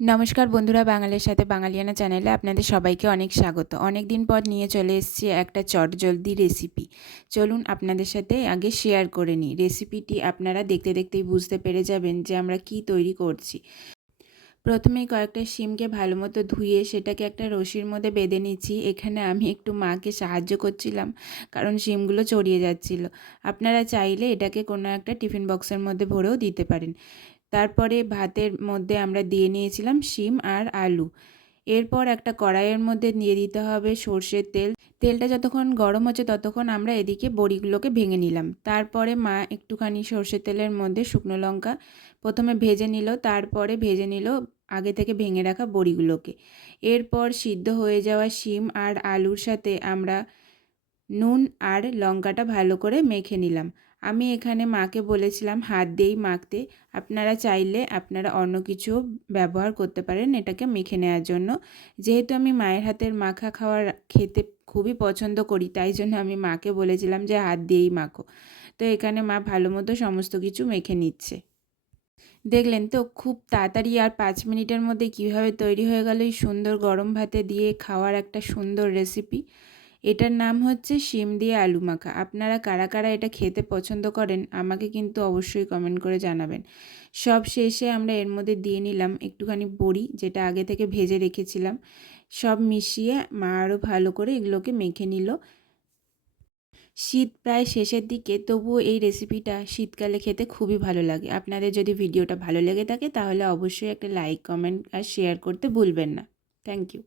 নমস্কার বন্ধুরা, বাঙালির সাথে বাঙালিয়ানা চ্যানেলে আপনাদের সবাইকে অনেক স্বাগত। অনেক দিন পর নিয়ে চলে এসেছি একটা চটজলদি রেসিপি। চলুন আপনাদের সাথে আগে শেয়ার করে নিই। রেসিপিটি আপনারা দেখতে দেখতেই বুঝতে পেরে যাবেন যে আমরা কি তৈরি করছি। প্রথমেই কয়েকটা শিমকে ভালো মতো ধুয়ে সেটাকে একটা রশির মধ্যে বেঁধে নিচ্ছি। এখানে আমি একটু মাকে সাহায্য করছিলাম, কারণ শিমগুলো চড়িয়ে যাচ্ছিল। আপনারা চাইলে এটাকে কোনো একটা টিফিন বক্সের মধ্যে ভরেও দিতে পারেন। তারপরে ভাতের মধ্যে আমরা দিয়ে নিয়েছিলাম শিম আর আলু। এরপর একটা কড়াইয়ের মধ্যে দিয়ে দিতে হবে সর্ষের তেল। তেলটা যতক্ষণ গরম হচ্ছে ততক্ষণ আমরা এদিকে বড়িগুলোকে ভেঙে নিলাম। তারপরে মা একটুখানি সর্ষের তেলের মধ্যে শুকনো লঙ্কা প্রথমে ভেজে নিল, তারপরে ভেজে নিল আগে থেকে ভেঙে রাখা বড়িগুলোকে। এরপর সিদ্ধ হয়ে যাওয়া শিম আর আলুর সাথে আমরা নুন আর লঙ্কাটা ভালো করে মেখে নিলাম। আমি এখানে মাকে বলেছিলাম হাত দিয়েই মাখতে। আপনারা চাইলে আপনারা অন্য কিছুও ব্যবহার করতে পারেন এটাকে মেখে নেওয়ার জন্য। যেহেতু আমি মায়ের হাতের মাখা খেতে খুবই পছন্দ করি, তাই জন্য আমি মাকে বলেছিলাম যে হাত দিয়েই মাখো। তো এখানে মা ভালো মতো সমস্ত কিছু মেখে নিচ্ছে। দেখলেন তো খুব তাড়াতাড়ি আর 5 মিনিটের মধ্যে কীভাবে তৈরি হয়ে গেল এই সুন্দর গরম ভাতে দিয়ে খাওয়ার একটা সুন্দর রেসিপি। এটার নাম হচ্ছে শিম দিয়ে আলু মাখা। আপনারা কারা কারা এটা খেতে পছন্দ করেন আমাকে কিন্তু অবশ্যই কমেন্ট করে জানাবেন। সব শেষে আমরা এর মধ্যে দিয়ে নিলাম একটুখানি বড়ি, যেটা আগে থেকে ভেজে রেখেছিলাম। সব মিশিয়ে মা আরও ভালো করে এগুলোকে মেখে নিল। শীত প্রায় শেষের দিকে, তবুও এই রেসিপিটা শীতকালে খেতে খুবই ভালো লাগে। আপনাদের যদি ভিডিওটা ভালো লেগে থাকে তাহলে অবশ্যই একটা লাইক, কমেন্ট আর শেয়ার করতে ভুলবেন না। Thank you.